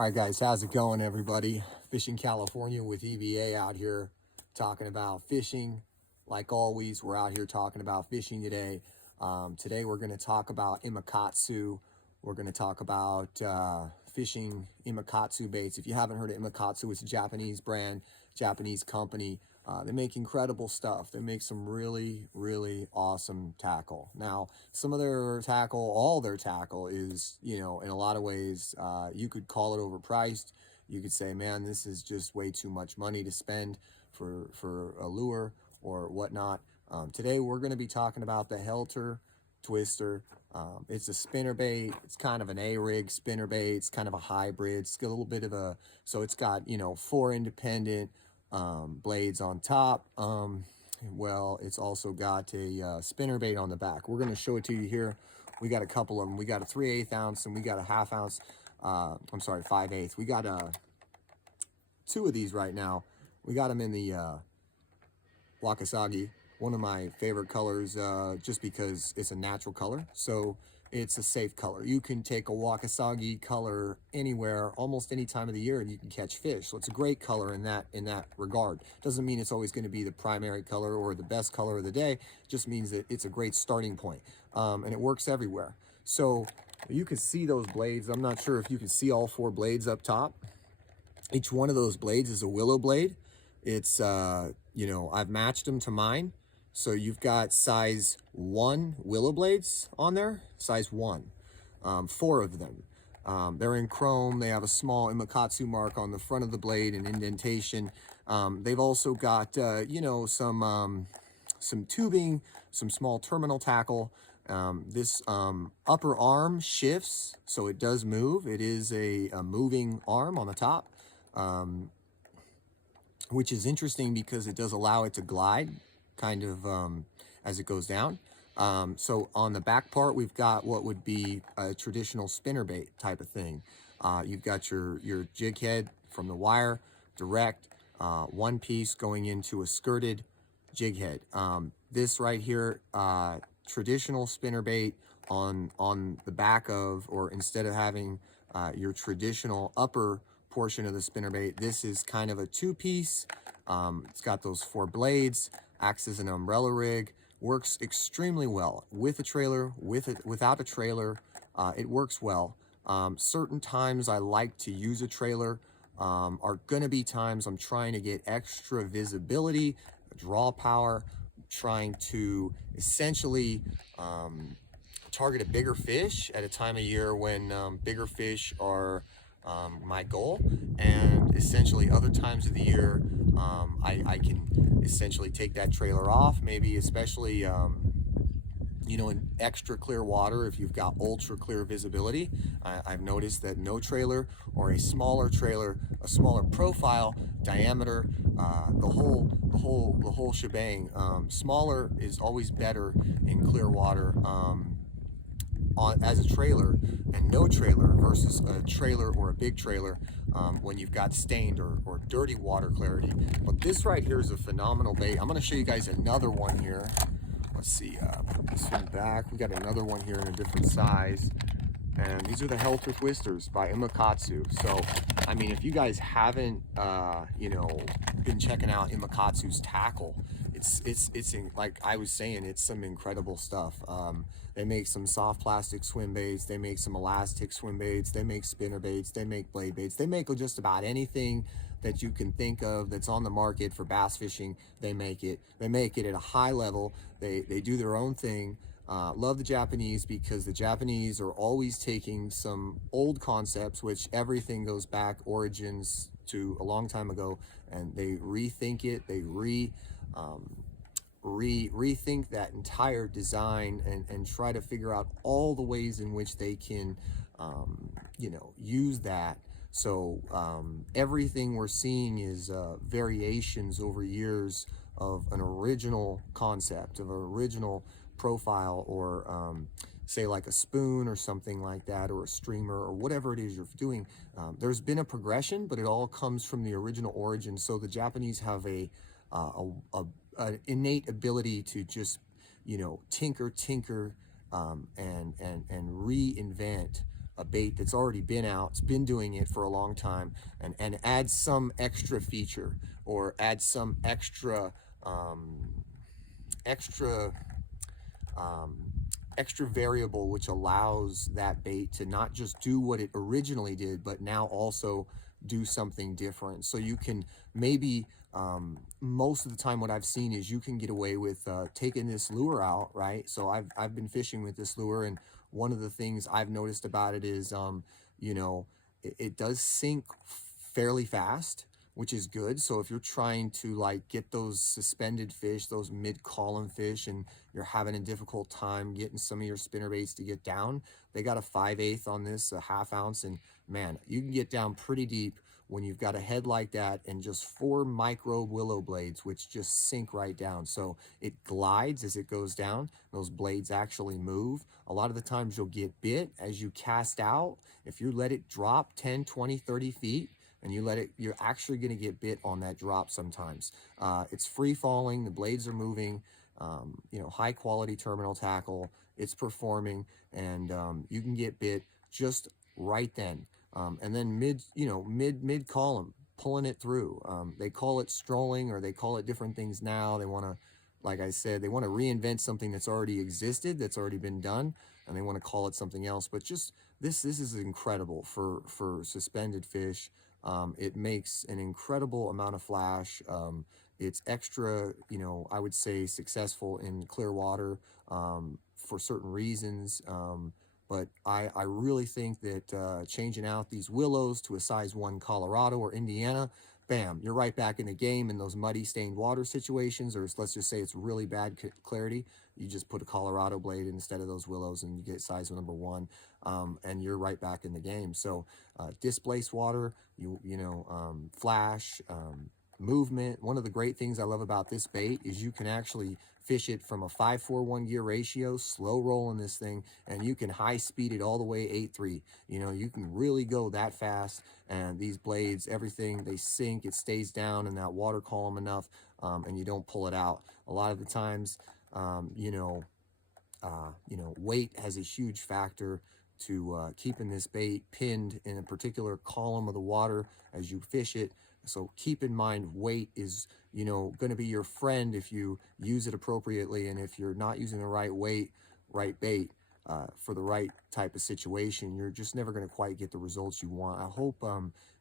All right, guys, how's it going, everybody? Fishing California with EVA out here talking about fishing. Like always, we're out here talking about fishing today. Today, we're going to talk about imakatsu. We're going to talk about fishing imakatsu baits. If you haven't heard of imakatsu, it's a Japanese brand, Japanese company. They make incredible stuff. They make some really, really awesome tackle. Now, some of their tackle, all their tackle is, in a lot of ways, you could call it overpriced. You could say, man, this is just way too much money to spend for a lure or whatnot. Today, we're going to be talking about the Helter twister. It's a spinnerbait. It's kind of an A-rig spinnerbait. It's kind of a hybrid. It's got a little bit of a, so it's got, 4 independent blades on top. Well, it's also got a spinnerbait on the back. We're going to show it to you here. We got a couple of them. We got a 3/8 ounce and we got a 1/2 ounce. I'm sorry, 5/8. We got 2 of these right now. We got them in the Wakasagi, one of my favorite colors, just because it's a natural color. So it's a safe color. You can take a Wakasagi color anywhere, almost any time of the year, and you can catch fish. So it's a great color in that regard. Doesn't mean it's always going to be the primary color or the best color of the day. It just means that it's a great starting point, and it works everywhere. So you can see those blades. I'm not sure if you can see all 4 blades up top. Each one of those blades is a willow blade. It's I've matched them to mine. So you've got size 1 willow blades on there, size 1, 4 of them. They're in chrome. They have a small imakatsu mark on the front of the blade and indentation. They've also got, some tubing, some small terminal tackle. This upper arm shifts, so it does move. It is a moving arm on the top, which is interesting because it does allow it to glide kind of as it goes down. So on the back part, we've got what would be a traditional spinnerbait type of thing. You've got your jig head from the wire, direct, one piece going into a skirted jig head. This right here, traditional spinnerbait on the back of, or instead of having your traditional upper portion of the spinnerbait, this is kind of a 2-piece. It's got those 4 blades, acts as an umbrella rig, works extremely well with a trailer, without a trailer. It works well. Certain times I like to use a trailer. Are going to be times I'm trying to get extra visibility, draw power, trying to essentially target a bigger fish at a time of year when bigger fish are my goal, and essentially other times of the year I can essentially take that trailer off, maybe especially in extra clear water. If you've got ultra clear visibility, I've noticed that no trailer or a smaller trailer, a smaller profile, diameter, the whole shebang, smaller is always better in clear water as a trailer, and no trailer versus a trailer or a big trailer when you've got stained or dirty water clarity. But this right here is a phenomenal bait. I'm going to show you guys another one here. Let's see, put this one back. We got another one here in a different size, and these are the Helter twisters by Imakatsu. So I mean, if you guys haven't been checking out Imakatsu's tackle, it's like I was saying, it's some incredible stuff. They make some soft plastic swim baits, they make some elastic swim baits, they make spinner baits, they make blade baits, they make just about anything that you can think of that's on the market for bass fishing. They make it at a high level. They do their own thing. Love the Japanese because the Japanese are always taking some old concepts, which everything goes back origins to a long time ago, and they rethink it. They rethink that entire design and try to figure out all the ways in which they can use that. So everything we're seeing is variations over years of an original concept, of an original profile, or say like a spoon or something like that, or a streamer, or whatever it is you're doing. There's been a progression, but it all comes from the original origin. So the Japanese have an innate ability to just tinker and reinvent a bait that's already been out, it's been doing it for a long time, and add some extra feature or add some extra extra um, extra variable, which allows that bait to not just do what it originally did, but now also do something different. So you can maybe, most of the time what I've seen is you can get away with taking this lure out, right? So I've been fishing with this lure, and one of the things I've noticed about it is, you know, it does sink fairly fast, which is good. So if you're trying to like get those suspended fish, those mid-column fish, and you're having a difficult time getting some of your spinnerbaits to get down, they got a 5/8 on this, a ½ ounce, and man, you can get down pretty deep when you've got a head like that and just 4 micro willow blades, which just sink right down. So it glides as it goes down. Those blades actually move. A lot of the times you'll get bit as you cast out. If you let it drop 10, 20, 30 feet, and you let it, you're actually going to get bit on that drop sometimes. It's free falling, the blades are moving, you know, high quality terminal tackle, it's performing, and you can get bit just right then. And then mid column, pulling it through. They call it strolling, or they call it different things now. They want to, like I said, they want to reinvent something that's already existed, that's already been done, and they want to call it something else. But just this is incredible for suspended fish. It makes an incredible amount of flash. It's extra, you know, I would say successful in clear water for certain reasons. But I really think that changing out these willows to a size 1 Colorado or Indiana, bam, you're right back in the game in those muddy stained water situations, or let's just say it's really bad clarity. You just put a Colorado blade instead of those willows and you get size number 1, and you're right back in the game. So displaced water, flash, movement. One of the great things I love about this bait is you can actually fish it from a 5-4-1 gear ratio, slow rolling this thing, and you can high speed it all the way 8-3. You know, you can really go that fast, and these blades, everything, they sink, it stays down in that water column enough, and you don't pull it out. A lot of the times, weight has a huge factor to keeping this bait pinned in a particular column of the water as you fish it. So keep in mind, weight is, going to be your friend if you use it appropriately. And if you're not using the right weight, right bait for the right type of situation, you're just never going to quite get the results you want. I hope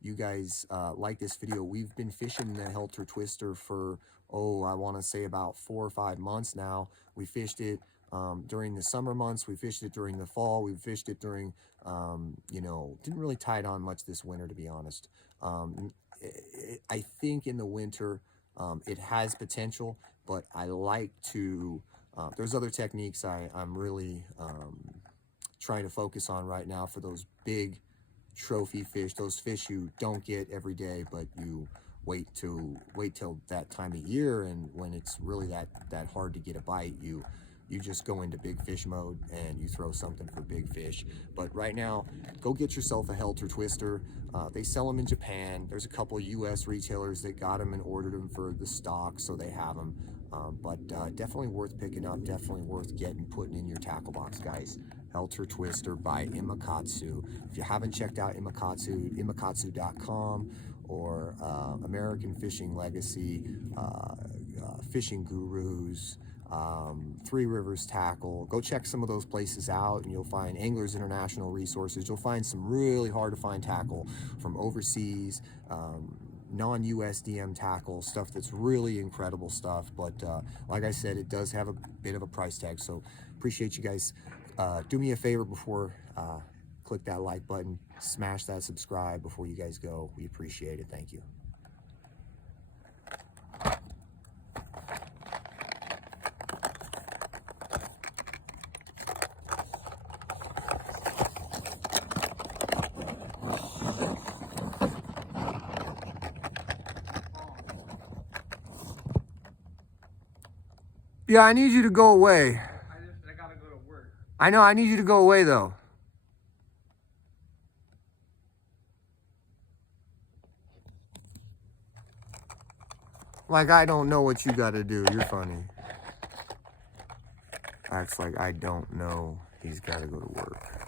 you guys like this video. We've been fishing the Helter Twister for, I want to say about 4 or 5 months now. We fished it during the summer months. We fished it during the fall. We fished it during, didn't really tie it on much this winter, to be honest. I think in the winter it has potential, but I like to, there's other techniques I'm really trying to focus on right now for those big trophy fish, those fish you don't get every day, but you wait till that time of year, and when it's really that hard to get a bite, you just go into big fish mode and you throw something for big fish. But right now, go get yourself a Helter Twister. They sell them in Japan. There's a couple of US retailers that got them and ordered them for the stock, so they have them. But definitely worth picking up, definitely worth putting in your tackle box, guys. Helter Twister by Imakatsu. If you haven't checked out Imakatsu, imakatsu.com, or American Fishing Legacy, Fishing Gurus, Three Rivers Tackle. Go check some of those places out, and you'll find Anglers International resources. You'll find some really hard to find tackle from overseas, non-USDM tackle, stuff that's really incredible stuff. But like I said, it does have a bit of a price tag, so appreciate you guys. Do me a favor before click that like button, smash that subscribe before you guys go. We appreciate it. Thank you. Yeah, I need you to go away. I gotta go to work. I know, I need you to go away though. Like, I don't know what you gotta do. You're funny. Acts like I don't know he's gotta go to work.